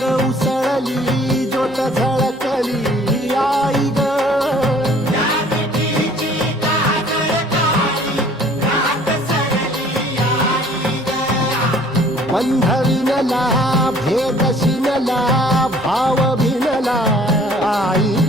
ग उसळली ज्योत झळकली आई ग बंध विणला भेद शिनला भाव भिनला आई